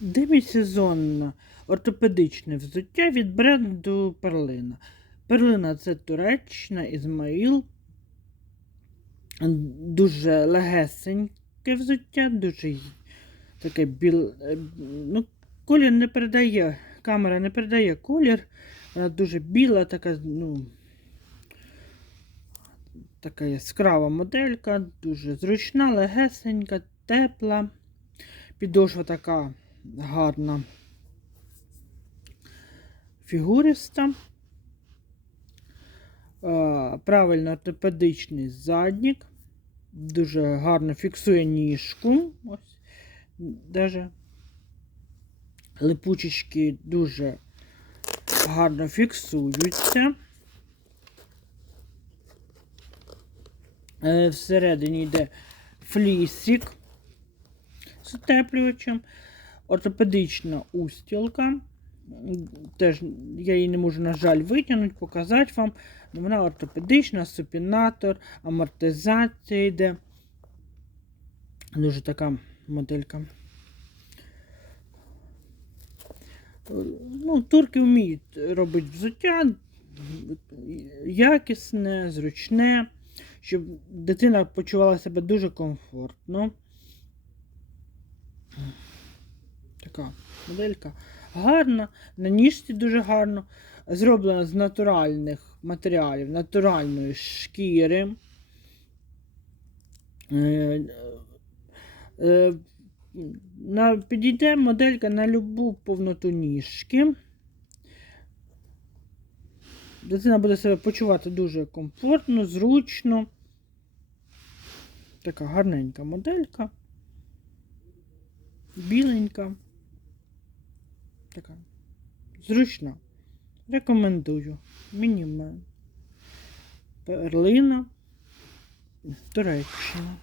Демісезонне ортопедичне взуття від бренду Перлина. Перлина це Туреччина, Ізмаїл. Дуже легесеньке взуття, дуже таке біл. Ну, колір не передає, камера не передає колір. Вона дуже біла, така, ну. Така яскрава моделька, дуже зручна, легесенька, тепла. Підошва така гарна, фігуриста. Е, Правильно ортопедичний заднік. Дуже гарно фіксує ніжку. Ось. Даже липучечки дуже гарно фіксуються. Е, Всередині йде флісик з утеплювачем, ортопедична устілка. Теж я її не можу, на жаль, витягнути, показати вам. Вона ортопедична, супінатор, амортизація йде. Дуже така моделька. Ну, турки вміють робити взуття якісне, зручне, щоб дитина почувала себе дуже комфортно. Така моделька гарна, на ніжці дуже гарно. Зроблена з натуральних матеріалів, натуральної шкіри. Е, е, підійде моделька на любу повноту ніжки. Дитина буде себе почувати дуже комфортно, зручно. Така гарненька моделька. Біленька. Така зручна. Рекомендую. Мінімен. Перлина. Туреччина.